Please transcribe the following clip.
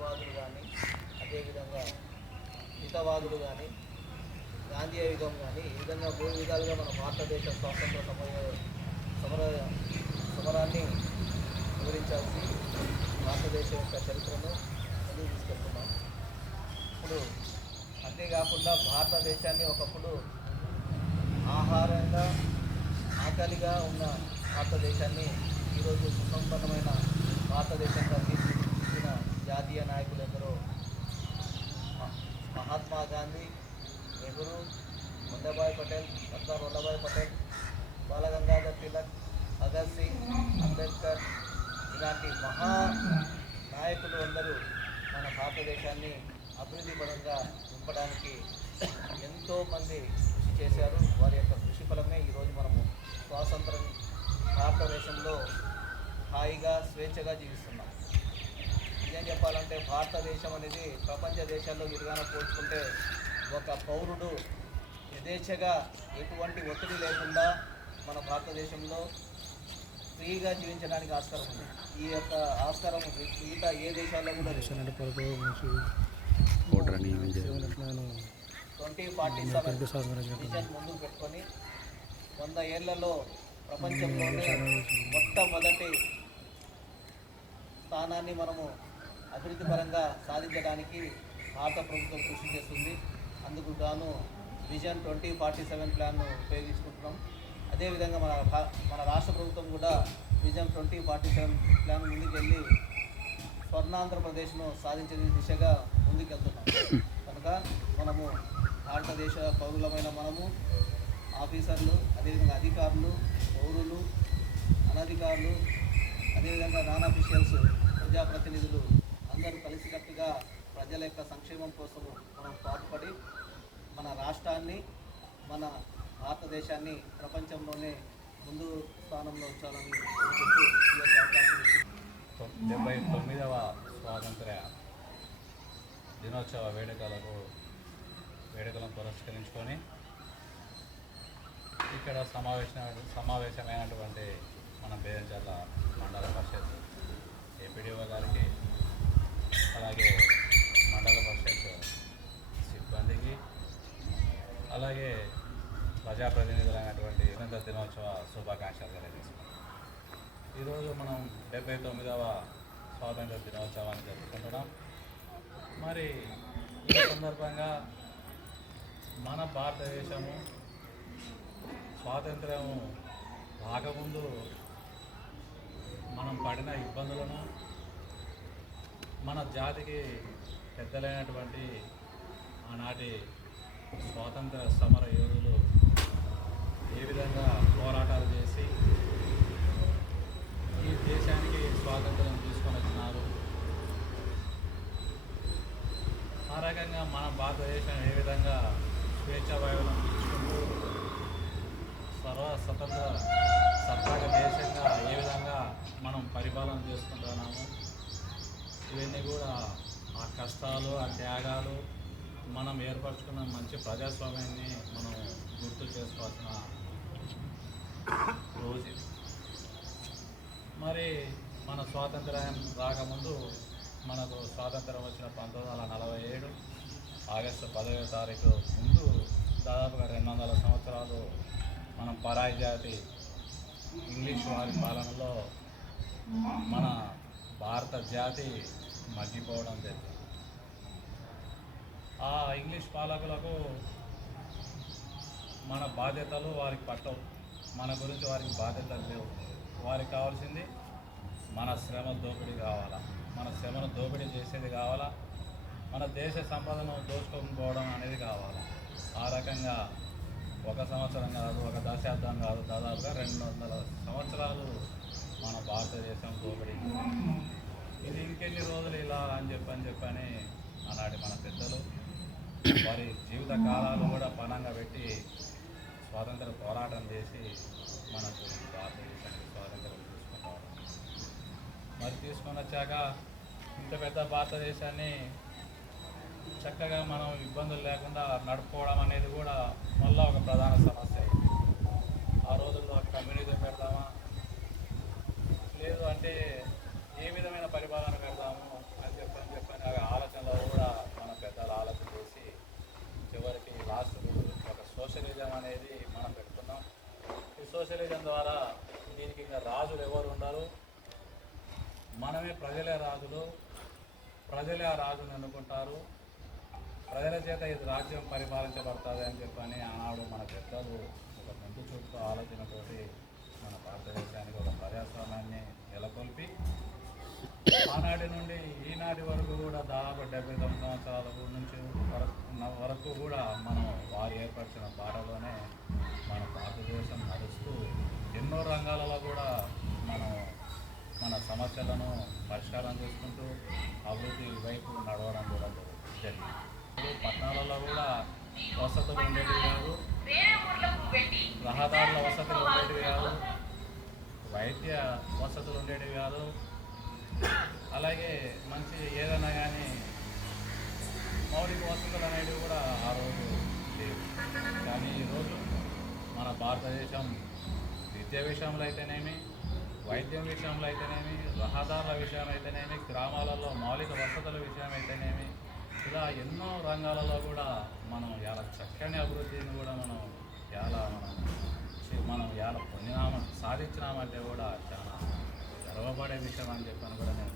గాంధీవాదులు కానీ అదేవిధంగా హితవాదులు కానీ గాంధీ యుగం కానీ ఈ విధంగా మూడు విధాలుగా మన భారతదేశ స్వాతంత్ర సమయ సమర సమరాన్ని వివరించాల్సి భారతదేశం యొక్క చరిత్రను ముందుకు తీసుకెళ్తున్నాం. ఇప్పుడు అంతేకాకుండా భారతదేశాన్ని ఒకప్పుడు ఆహారంగా ఆకలిగా ఉన్న భారతదేశాన్ని ఈరోజు సుసంపన్నమైన భారతదేశంగా తీర్చిదిద్దిన జాతీయ నాయకులు ఎందరో మ- మహాత్మా గాంధీ నెహ్రూ వల్లభాయ్ పటేల్ సర్దార్ వల్లభాయ్ పటేల్ బాలగంగాధర్ తిలక్ భగత్ సింగ్ అంబేద్కర్ ఇలాంటి మహా నాయకులు అందరూ మన భారతదేశాన్ని అభివృద్ధి పరంగా నింపడానికి ఎంతోమంది కృషి చేశారు. వారి యొక్క కృషి ఫలమే ఈరోజు మనము స్వాతంత్రం భారతదేశంలో హాయిగా స్వేచ్ఛగా జీవిస్తున్నాం. నిజం చెప్పాలంటే భారతదేశం అనేది ప్రపంచ దేశాల్లో విధానం పోల్చుకుంటే ఒక పౌరుడు యథేచ్ఛగా ఎటువంటి ఒత్తిడి లేకుండా మన భారతదేశంలో ఫ్రీగా జీవించడానికి ఆస్కారం ఉంది. ఈ యొక్క ఆస్కారం మిగతా ఏ దేశాల్లో కూడా ట్వంటీ ఫార్టీ సెవెన్ విజన్ ముందుకు పెట్టుకొని వంద ఏళ్ళలో ప్రపంచంలోనే మొట్టమొదటి స్థానాన్ని మనము అభివృద్ధి పరంగా సాధించడానికి భారత ప్రభుత్వం కృషి చేస్తుంది. అందుకు గాను విజన్ ట్వంటీ ఫార్టీ సెవెన్ ప్లాన్ను ఉపయోగించుకుంటున్నాం. అదేవిధంగా మన మన రాష్ట్ర ప్రభుత్వం కూడా vision twenty forty seven plan ముందుకెళ్ళి స్వర్ణాంధ్రప్రదేశ్ను సాధించే దిశగా ముందుకెళ్తున్నాం. కనుక మనము భారతదేశ పౌరులమైన మనము ఆఫీసర్లు అదేవిధంగా అధికారులు పౌరులు అనధికారులు అదేవిధంగా నాన్ అఫీషియల్స్ ప్రజాప్రతినిధులు అందరూ కలిసికట్టుగా ప్రజల యొక్క సంక్షేమం కోసం మనం పాటుపడి మన రాష్ట్రాన్ని మన భారతదేశాన్ని ప్రపంచంలోనే ముందు స్థానంలో ఉంచాలని కోరుకుంటూ డెబ్బై తొమ్మిదవ స్వాతంత్ర దినోత్సవ వేడుకలకు వేడుకలను పురస్కరించుకొని ఇక్కడ సమావేశ సమావేశమైనటువంటి మన బేదంచర్ల మండల పరిషత్ ఏపీడీఓ గారికి అలాగే మండల పరిషత్ సిబ్బందికి అలాగే ప్రజాప్రతినిధులైనటువంటి స్వతంత్ర దినోత్సవ శుభాకాంక్షలు తెలియజేస్తున్నాం. ఈరోజు మనం డెబ్బై తొమ్మిదవ స్వాతంత్ర దినోత్సవాన్ని జరుపుకుంటున్నాం. మరి ఈ సందర్భంగా మన భారతదేశము స్వాతంత్రము రాకముందు మనం పడిన ఇబ్బందులను మన జాతికి పెద్దలైనటువంటి ఆనాటి స్వాతంత్ర సమర యోధులు ఏ విధంగా పోరాటాలు చేసి ఈ దేశానికి స్వాతంత్రం తీసుకొని వచ్చినారు. ఆ రకంగా మన భారతదేశం ఏ విధంగా స్వేచ్ఛ వాయువులను తీసుకుంటూ సర్వ స్వతంత్ర సత్తాక దేశంగా ఏ విధంగా మనం పరిపాలన చేసుకుంటున్నాము. ఇవన్నీ కూడా ఆ కష్టాలు ఆ త్యాగాలు మనం ఏర్పరచుకున్న మంచి ప్రజాస్వామ్యాన్ని మనం గుర్తు చేసుకోవాల్సిన రోజు మరి మన స్వాతంత్రం రాకముందు మనకు స్వాతంత్రం వచ్చిన పంతొమ్మిది వందల నలభై ఏడు ఆగస్టు పదవ తారీఖు ముందు దాదాపుగా రెండు వందల సంవత్సరాలు మనం పరాయి జాతి ఇంగ్లీష్ వారి పాలనలో మన భారత జాతి మగ్గిపోవడం జరిగింది. ఆ ఇంగ్లీష్ పాలకులకు మన బాధ్యతలు వారికి పట్టవు. మన గురించి వారికి బాధ్యతలు లేవు. వారికి కావాల్సింది మన శ్రమ దోపిడీ కావాలా. మన శ్రమను దోపిడీ చేసేది కావాలా. మన దేశ సంపదను దోచుకోకపోవడం అనేది కావాలా. ఆ రకంగా ఒక సంవత్సరం కాదు ఒక దశాబ్దం కాదు దాదాపుగా రెండు వందల సంవత్సరాలు మన భారతదేశం పోబడింది ఇది ఇంకెన్ని రోజులు ఇలా అని చెప్పని చెప్పని ఆనాటి మన పెద్దలు వారి జీవిత కాలాలు కూడా పణంగా పెట్టి స్వాతంత్ర పోరాటం చేసి మనకు భారతదేశానికి స్వాతంత్రం తీసుకుంటారు మరి తీసుకొని వచ్చాక ఇంత పెద్ద భారతదేశాన్ని చక్కగా మనం ఇబ్బందులు లేకుండా నడుపుకోవడం అనేది కూడా మళ్ళీ ఒక ప్రధాన సమస్య. సోషలిజం అనేది మనం పెట్టుకున్నాం. ఈ సోషలిజం ద్వారా దీనికి ఇంకా రాజులు ఎవరు ఉండరు? మనమే ప్రజలే రాజులు. ప్రజలే ఆ రాజుని అనుకుంటారు ప్రజల చేత ఇది రాజ్యం పరిపాలించబడుతుంది అని చెప్పని ఆనాడు మన పెద్దలు ఒక ముందు చూపు ఆలోచనతోటి మన భారతదేశానికి ఒక ప్రజాస్వామ్యాన్ని నెలకొల్పి ఆనాటి నుండి ఈనాటి వరకు కూడా దాదాపు డెబ్బై తొమ్మిది సంవత్సరాల నుంచి వరకు వరకు కూడా మనం వారు ఏర్పరిచిన బాటలోనే మన భారతదేశం నడుస్తూ ఎన్నో రంగాలలో కూడా మనం మన సమస్యలను పరిష్కారం చేసుకుంటూ అభివృద్ధి వైపు నడవడం కూడా జరిగింది. ఇప్పుడు పట్టణాలలో కూడా వసతులు ఉండేవి కాదు రహదారుల వసతులు ఉండేవి కాదు వైద్య వసతులు ఉండేవి కాదు. అలాగే మంచి ఏదైనా కానీ మౌలిక వసతులు అనేవి కూడా ఆ రోజు లేవు. కానీ ఈరోజు మన భారతదేశం విద్య విషయంలో అయితేనేమి వైద్యం విషయంలో అయితేనేమి రహదారుల విషయం అయితేనేమి గ్రామాలలో మౌలిక వసతుల విషయం అయితేనేమి ఇలా ఎన్నో రంగాలలో కూడా మనం ఇలా చక్కని అభివృద్ధిని కూడా మనం ఎలా మనం మనం ఇలా పొందినామ సాధించినామంటే కూడా చాలా గర్వపడే విషయం అని చెప్పాను కూడా నేను